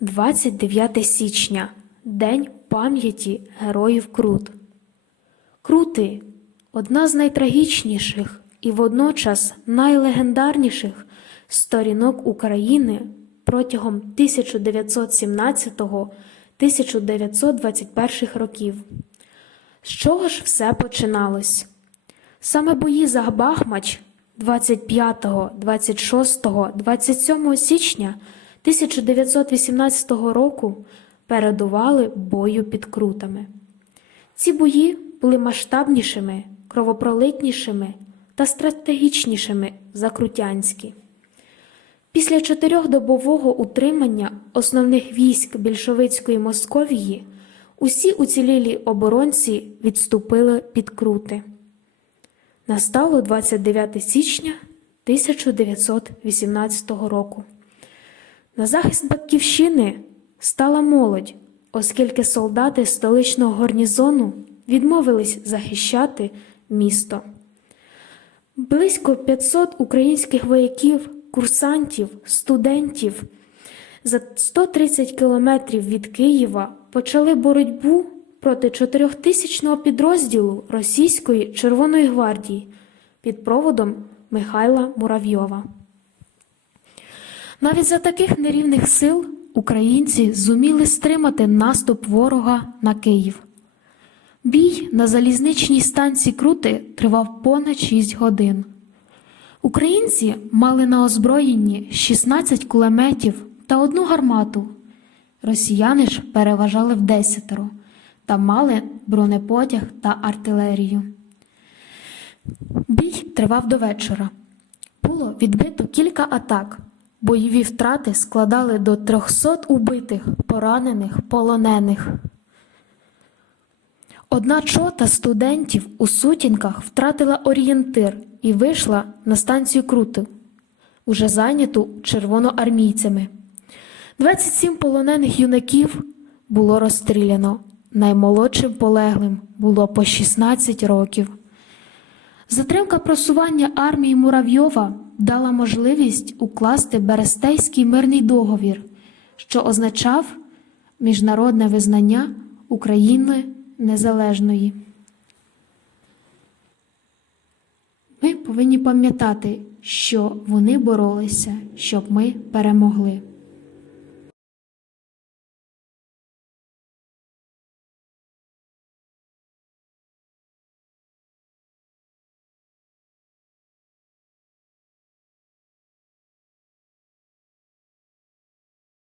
29 січня День пам'яті героїв Крут. Крути одна з найтрагічніших і водночас найлегендарніших сторінок України протягом 1917-1921 років. З чого ж все починалось? Саме бої за Бахмач 25, 26, 27 січня 1918 року передували бою під крутами. Ці бої були масштабнішими, кровопролитнішими та стратегічнішими за крутянські. Після чотирьохдобового утримання основних військ більшовицької Московії усі уцілілі оборонці відступили під крути. Настало 29 січня 1918 року. На захист Батьківщини стала молодь, оскільки солдати столичного гарнізону відмовились захищати місто. Близько 500 українських вояків, курсантів, студентів за 130 кілометрів від Києва почали боротьбу проти чотирьохтисячного підрозділу Російської Червоної гвардії під проводом Михайла Муравйова. Навіть за таких нерівних сил українці зуміли стримати наступ ворога на Київ. Бій на залізничній станції Крути тривав понад 6 годин. Українці мали на озброєнні 16 кулеметів та одну гармату. Росіяни ж переважали в десятеро та мали бронепотяг та артилерію. Бій тривав до вечора. Було відбито кілька атак. Бойові втрати складали до 300 убитих, поранених, полонених. Одна чота студентів у сутінках втратила орієнтир і вийшла на станцію Круту, уже зайняту червоноармійцями. 27 полонених юнаків було розстріляно, наймолодшим полеглим було по 16 років. Затримка просування армії Муравйова дала можливість укласти Берестейський мирний договір, що означав міжнародне визнання України незалежної. Ми повинні пам'ятати, що вони боролися, щоб ми перемогли.